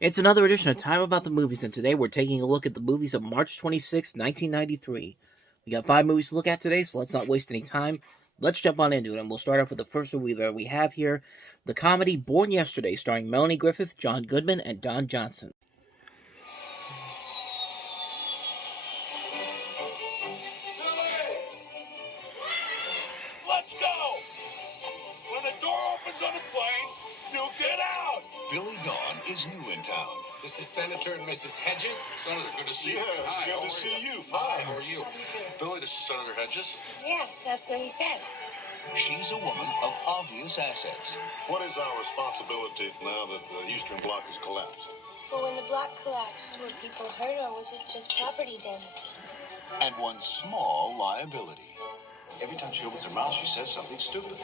It's another edition of Time About the Movies, and today we're taking a look at the movies of March 26, 1993. We got 5 movies to look at today, so let's not waste any time. Let's jump on into it, and we'll start off with the first movie that we have here, the comedy Born Yesterday, starring Melanie Griffith, John Goodman, and Don Johnson. Let's go! When the door opens on the plane, you get out! Billy Dawn is new in town. This is Senator and Mrs. Hedges. Senator, good to see you. Hi, Good how to are see you? you. Hi, how are you? Billy, this is Senator Hedges. Yeah, that's what he said. She's a woman of obvious assets. What is our responsibility now that the Eastern Bloc has collapsed? But when the block collapsed, were people hurt or was it just property damage? And one small liability. Every time she opens her mouth, she says something stupid.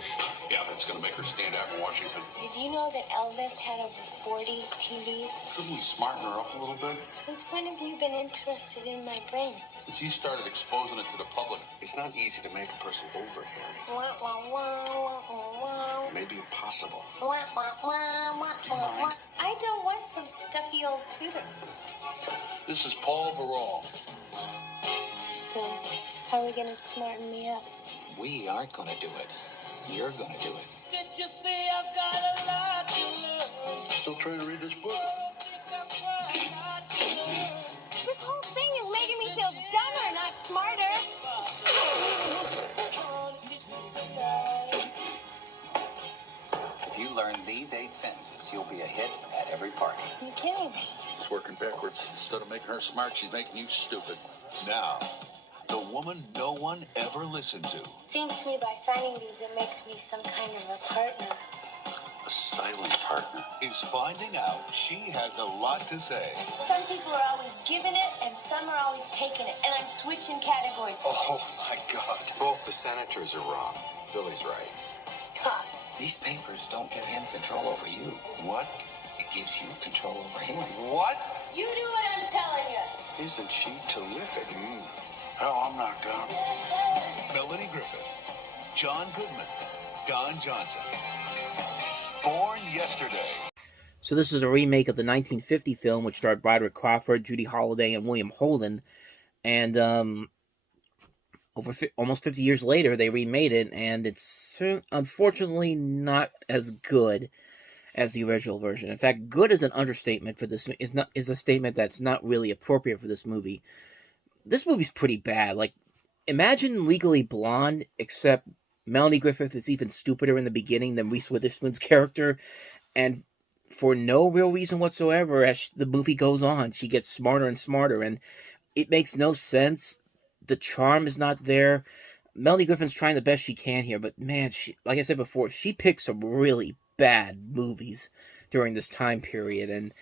Yeah, that's going to make her stand out in Washington. Did you know that Elvis had over 40 TVs? Couldn't we smarten her up a little bit? Since when have you been interested in my brain? Since he started exposing it to the public. It's not easy to make a person over, Harry. Wah, wah, wah, wah, wah. It may be impossible. Wah, wah, wah, wah, wah, wah. I don't want some stuffy old tutor. This is Paul Verall. So, how are we going to smarten me up? We aren't going to do it. You're going to do it. Did you see I've got a lot to learn? Still trying to read this book? I'm trying not to learn. This whole thing is making me feel dumber, not smarter. If you learn these 8 sentences, you'll be a hit at every party. You're kidding me. It's working backwards. Instead of making her smart, she's making you stupid. Now, the woman no one ever listened to. Seems to me by signing these, it makes me some kind of a partner. A silent partner. Is finding out she has a lot to say. Some people are always giving it, and some are always taking it. And I'm switching categories. Oh, my God. Both the senators are wrong. Billy's right. Ha. These papers don't give him control over you. What? It gives you control over him. What? You do what I'm telling you. Isn't she terrific? Hell, I'm knocked out. Melanie Griffith, John Goodman, Don Johnson. Born Yesterday. So this is a remake of the 1950 film, which starred Broderick Crawford, Judy Holliday, and William Holden. And almost 50 years later, they remade it, and it's unfortunately not as good as the original version. In fact, good is an understatement for this. Is a statement that's not really appropriate for this movie. This movie's pretty bad. Like, imagine Legally Blonde, except Melanie Griffith is even stupider in the beginning than Reese Witherspoon's character, and for no real reason whatsoever, as the movie goes on, she gets smarter and smarter, and it makes no sense. The charm is not there. Melanie Griffith's trying the best she can here, but man, like I said before, she picked some really bad movies during this time period, and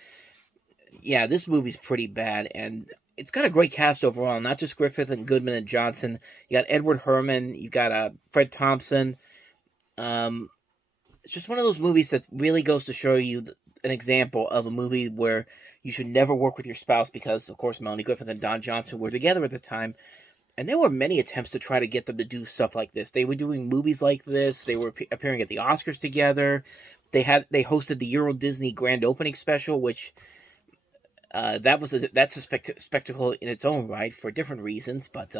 yeah, this movie's pretty bad, and it's got a great cast overall, not just Griffith and Goodman and Johnson. You got Edward Herrmann, you got Fred Thompson. It's just one of those movies that really goes to show you an example of a movie where you should never work with your spouse because, of course, Melanie Griffith and Don Johnson were together at the time. And there were many attempts to try to get them to do stuff like this. They were doing movies like this. They were appearing at the Oscars together. They hosted the Euro Disney Grand Opening Special, which that's a spectacle in its own right for different reasons. But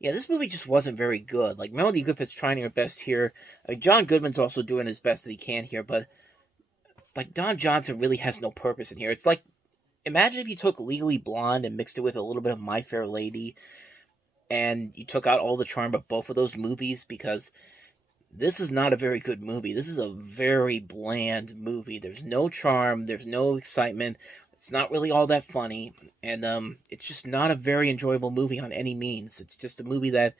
yeah, this movie just wasn't very good. Like, Melanie Griffith's trying her best here. I mean, John Goodman's also doing his best that he can here, but like, Don Johnson really has no purpose in here. It's like, imagine if you took Legally Blonde and mixed it with a little bit of My Fair Lady, and you took out all the charm of both of those movies, because this is not a very good movie. This is a very bland movie. There's no charm. There's no excitement. It's not really all that funny, and it's just not a very enjoyable movie on any means. It's just a movie that,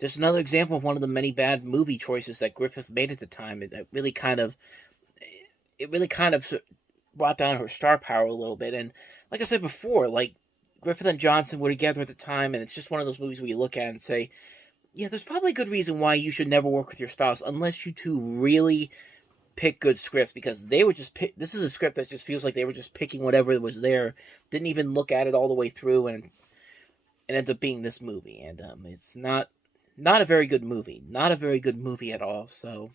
just another example of one of the many bad movie choices that Griffith made at the time. It really kind of brought down her star power a little bit. And like I said before, like, Griffith and Johnson were together at the time, and it's just one of those movies where you look at it and say, yeah, there's probably a good reason why you should never work with your spouse unless you two really pick good scripts, because they were just this is a script that just feels like they were just picking whatever was there, didn't even look at it all the way through, and it ends up being this movie. And it's not a very good movie. Not a very good movie at all. So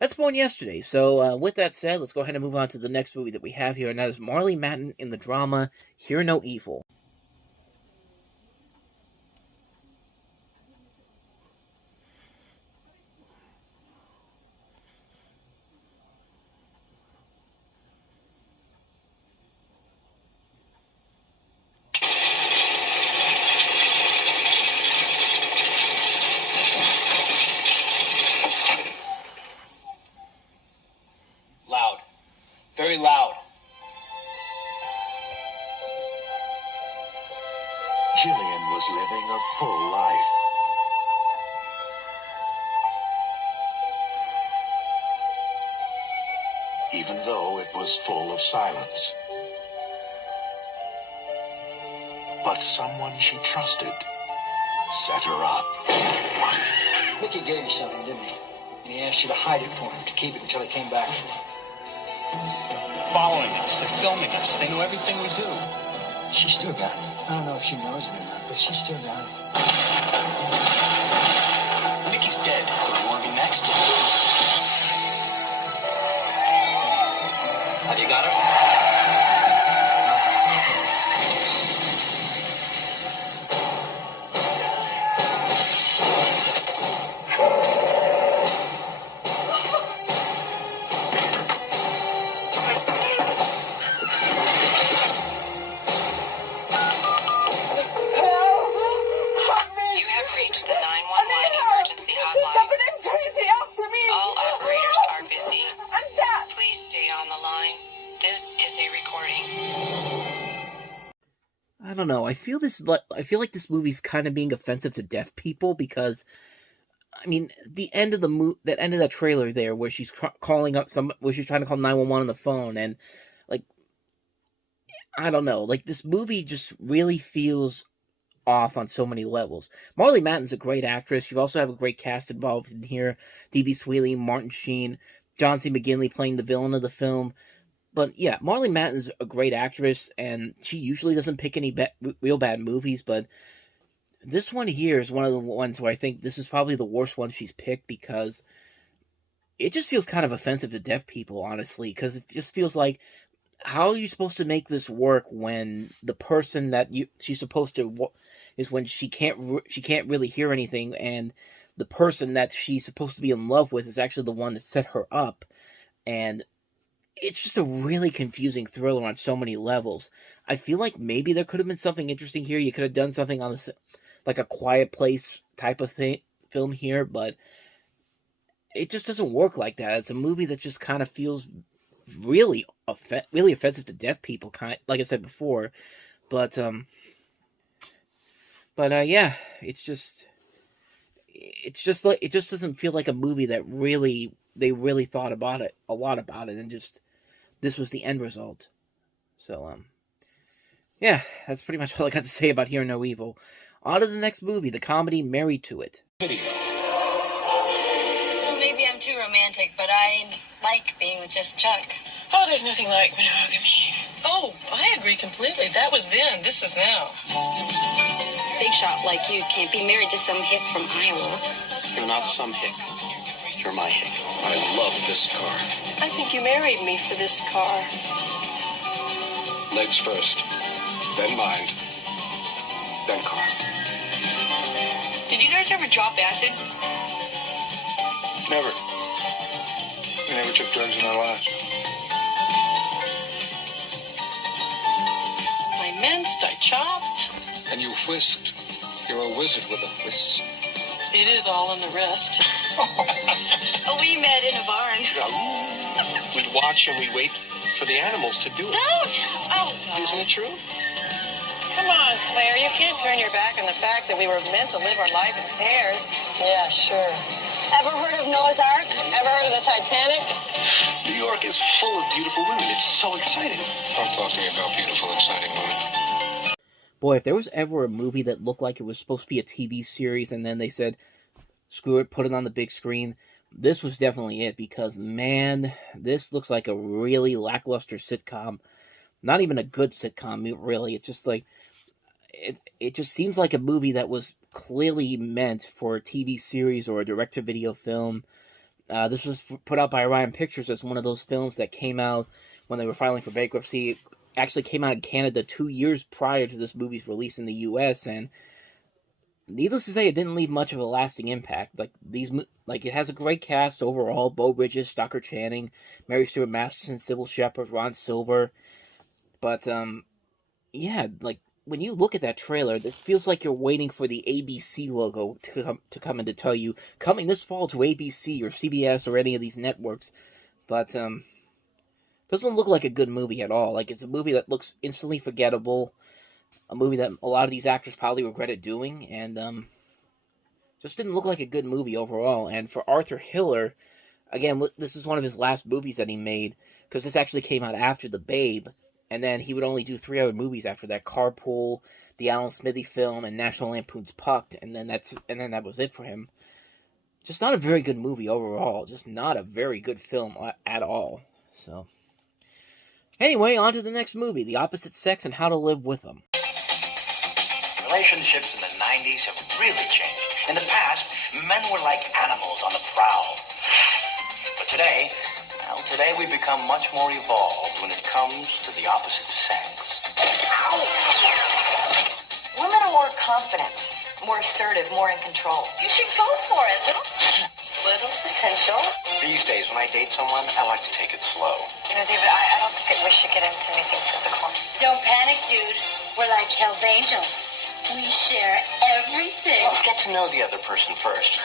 That's Born Yesterday. So, with that said, let's go ahead and move on to the next movie that we have here, and that is Marley Matlin in the drama Hear No Evil. Loud. Very loud. Jillian was living a full life. Even though it was full of silence. But someone she trusted set her up. Mickey gave you something, didn't he? And he asked you to hide it for him, to keep it until he came back for it. They're following us. They're filming us. They know everything we do. She still got it. I don't know if she knows it or not, but she still got it. Mickey's dead. Do you want to be next? Have you got her? You have reached the 911 emergency hotline. All operators are busy. Please stay on the line. This is a recording. I don't know. I feel like this movie's kind of being offensive to deaf people because, I mean, the end of that end of that trailer there, where she's calling up where she's trying to call 911 on the phone, and like, I don't know, like this movie just really feels off on so many levels. Marley Matlin's a great actress. You also have a great cast involved in here: D.B. Sweeney, Martin Sheen, John C. McGinley playing the villain of the film. But yeah, Marley Matlin's a great actress, and she usually doesn't pick any real bad movies, but this one here is one of the ones where I think this is probably the worst one she's picked, because it just feels kind of offensive to deaf people, honestly, because it just feels like, how are you supposed to make this work when the person that she's supposed to is when she can't really hear anything, and the person that she's supposed to be in love with is actually the one that set her up, and it's just a really confusing thriller on so many levels. I feel like maybe there could have been something interesting here. You could have done something on this, like a Quiet Place type of film here, but it just doesn't work like that. It's a movie that just kind of feels really offensive to deaf people, like I said before. But yeah, it just doesn't feel like a movie that they really thought about it a lot about it, and just this was the end result. So yeah, that's pretty much all I got to say about Hear No Evil. On to the next movie, the comedy Married to It. Well, maybe I'm too romantic, but I like being with just Chuck. Oh, there's nothing like monogamy. Oh, I agree completely. That was then. This is now. Big shot like you can't be married to some hick from Iowa. You're not some hick. You're my hick. I love this car. I think you married me for this car. Legs first, then mind, then car. Did you guys ever drop acid? Never. We never took drugs in our lives. I minced, I chopped. And you whisked. You're a wizard with a whisk. It is all in the wrist. Oh, we met in a barn. We'd watch and we'd wait for the animals to do it. Don't! Oh, Isn't it true? come on, Claire. You can't turn your back on the fact that we were meant to live our life in pairs. Yeah, sure. Ever heard of Noah's Ark? Ever heard of the Titanic? New York is full of beautiful women. It's so exciting. Start talking about beautiful, exciting women. Boy, if there was ever a movie that looked like it was supposed to be a TV series and then they said, screw it, put it on the big screen, this was definitely it, because, man, this looks like a really lackluster sitcom. Not even a good sitcom, really. It's just like, it just seems like a movie that was clearly meant for a TV series or a direct-to-video film. This was put out by Orion Pictures as one of those films that came out when they were filing for bankruptcy. It actually came out in Canada 2 years prior to this movie's release in the U.S., and needless to say, it didn't leave much of a lasting impact. It has a great cast overall: Bo Bridges, Stockard Channing, Mary Stuart Masterson, Sybil Shepherd, Ron Silver. But when you look at that trailer, it feels like you're waiting for the ABC logo to come in to tell you, coming this fall to ABC or CBS or any of these networks. But doesn't look like a good movie at all. Like, it's a movie that looks instantly forgettable, a movie that a lot of these actors probably regretted doing, and just didn't look like a good movie overall. And for Arthur Hiller, again, this is one of his last movies that he made, because this actually came out after The Babe, and then he would only do 3 other movies after that: Carpool, the Alan Smithy film, and National Lampoon's Pucked, and then that was it for him. Just not a very good movie overall. Just not a very good film at all. So, anyway, on to the next movie: The Opposite Sex and How to Live with Them. Relationships in the 90s have really changed. In the past, men were like animals on the prowl. But today we've become much more evolved when it comes to the opposite sex. Ow! Women are more confident, more assertive, more in control. You should go for it. Little potential. These days, when I date someone, I like to take it slow. You know, David, I don't think we should get into anything physical. Don't panic, dude. We're like Hell's Angels. We share everything. Well, get to know the other person first.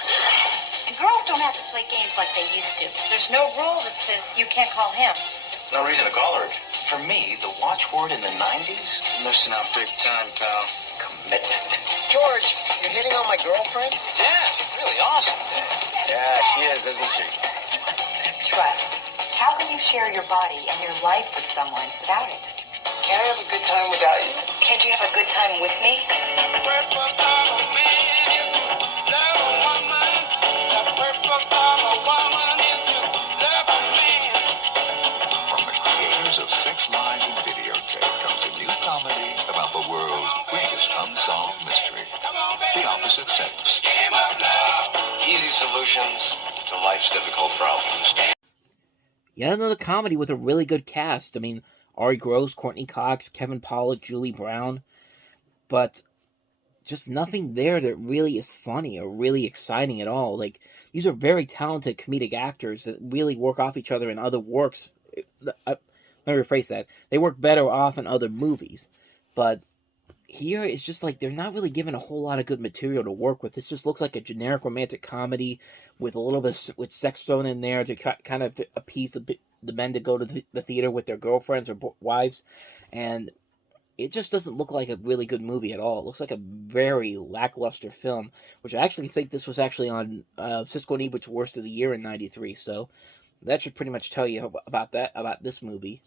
And girls don't have to play games like they used to. There's no rule that says you can't call him. No reason to call her. For me, the watchword in the 90s? Missing out big time, pal. Commitment. George, you're hitting on my girlfriend? Yeah, she's really awesome. Yeah, she is, isn't she? Trust. How can you share your body and your life with someone without it? Can't I have a good time without you? Can't you have a good time with me? The purpose of a man is to love a woman. The purpose of a woman is to love a man. From the creators of Sex Lies and Videotape comes a new comedy about the world's greatest unsolved mystery: the opposite sex. Game of love. Easy solutions to life's difficult problems. Yet another comedy with a really good cast. I mean, Ari Gross, Courtney Cox, Kevin Pollak, Julie Brown. But just nothing there that really is funny or really exciting at all. Like, these are very talented comedic actors that really work off each other in other works. Let me rephrase that. They work better off in other movies. But here, it's just like they're not really given a whole lot of good material to work with. This just looks like a generic romantic comedy with a little bit with sex thrown in there to kind of appease the men to go to the theater with their girlfriends or wives. And it just doesn't look like a really good movie at all. It looks like a very lackluster film, which I actually think this was actually on Siskel and Ebert's Worst of the Year in '93. So that should pretty much tell you about this movie.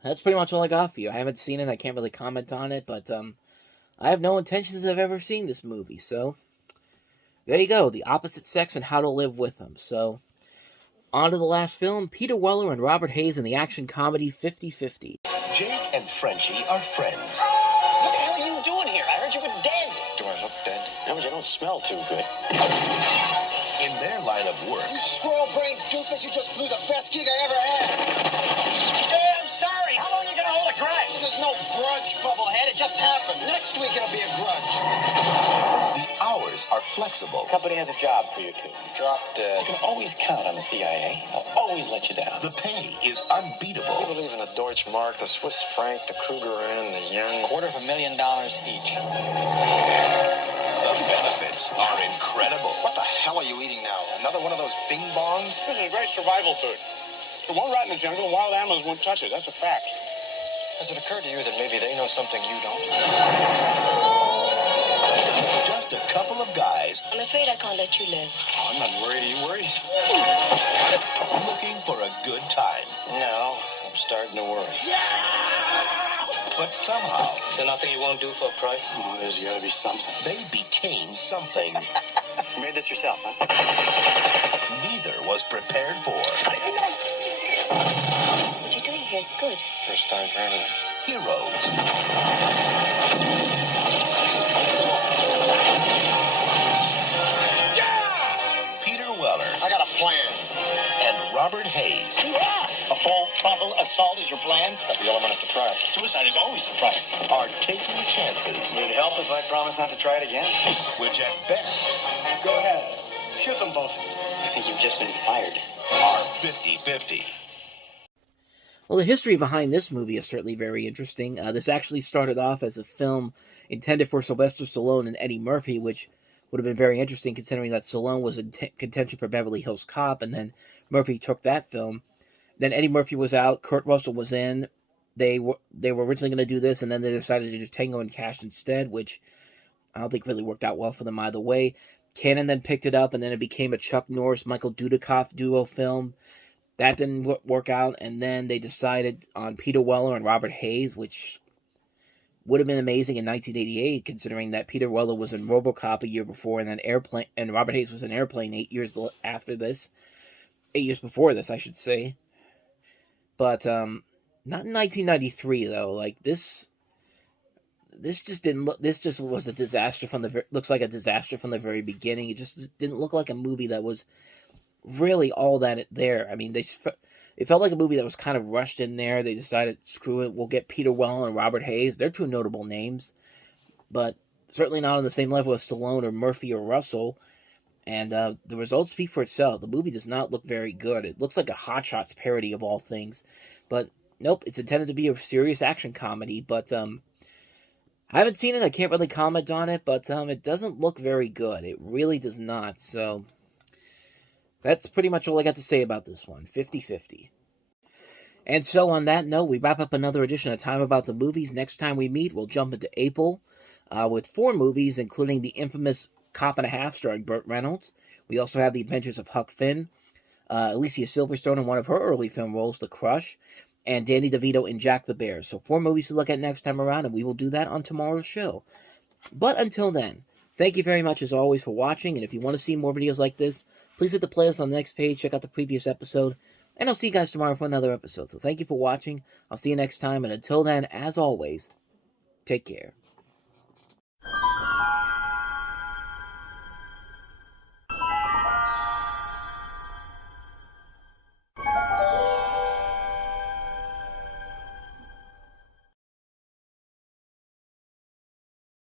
That's pretty much all I got for you. I haven't seen it. I can't really comment on it, but I have no intentions of ever seeing this movie. So there you go. The Opposite Sex and How to Live with Them. So on to the last film: Peter Weller and Robert Hayes in the action comedy 50-50. Jake and Frenchie are friends. What the hell are you doing here? I heard you were dead. Do I look dead? No, but you don't smell too good. In their line of work, You squirrel-brained doofus, you just blew the best gig I ever had. Hey, I'm sorry. How long are you going to hold a grudge? This is no grudge, bubblehead. It just happened. Next week it'll be a grudge. the hours are flexible. The company has a job for you two. Drop dead. You can always count on the CIA. I'll always let you down. The pay is You unbeatable. believe in the Deutsche Mark, the Swiss franc, the Kruger Inn, the yen. $250,000 each. The benefits are incredible. What the hell are you eating now? Another one of those bing bongs? This is great survival food. If it won't rot in the jungle, wild animals won't touch it. That's a fact. Has it occurred to you that maybe they know something you don't? Just a couple of guys I'm afraid I can't let you live. Oh, I'm not worried. Are you worried? looking for a good time. No, I'm starting to worry. But somehow, Is there nothing you won't do for a price? Oh, there's got to be something. they became something You made this yourself, huh? neither was prepared for. What you're doing here is good. First time for everything. Heroes. Peter Weller assault is your plan? The element of surprise. Suicide is always surprising. Are taking chances, Need help if I promise not to try it again? which at best Go ahead. Shoot them both. I think you've just been fired. are 50-50. Well, the history behind this movie is certainly very interesting. This actually started off as a film intended for Sylvester Stallone and Eddie Murphy, which would have been very interesting considering that Stallone was in contention for Beverly Hills Cop, and then Murphy took that film. Then Eddie Murphy was out, Kurt Russell was in. They were originally going to do this, and then they decided to do Tango and Cash instead, which I don't think really worked out well for them either way. Cannon then picked it up, and then it became a Chuck Norris-Michael Dudikoff duo film. That didn't work out, and then they decided on Peter Weller and Robert Hayes, which would have been amazing in 1988, considering that Peter Weller was in RoboCop a year before, and then Robert Hayes was in Airplane 8 years after this. 8 years before this, I should say. But not in 1993 though. Like this just didn't look. This just was a disaster looks like a disaster from the very beginning. It just didn't look like a movie that was really all that there. I mean, it felt like a movie that was kind of rushed in there. They decided, screw it, we'll get Peter Weller and Robert Hayes. They're two notable names, but certainly not on the same level as Stallone or Murphy or Russell. And the results speak for itself. The movie does not look very good. It looks like a Hot Shots parody of all things. But nope, it's intended to be a serious action comedy. But I haven't seen it. I can't really comment on it. But it doesn't look very good. It really does not. So that's pretty much all I got to say about this one. 50-50. And so on that note, we wrap up another edition of Time About the Movies. Next time we meet, we'll jump into April with 4 movies, including the infamous Cop and a Half, starring Burt Reynolds. We also have The Adventures of Huck Finn, Alicia Silverstone in one of her early film roles, The Crush, and Danny DeVito in Jack the Bear. So 4 movies to look at next time around, and we will do that on tomorrow's show. But until then, thank you very much as always for watching, and if you want to see more videos like this, please hit the playlist on the next page, check out the previous episode, and I'll see you guys tomorrow for another episode. So thank you for watching, I'll see you next time, and until then, as always, take care.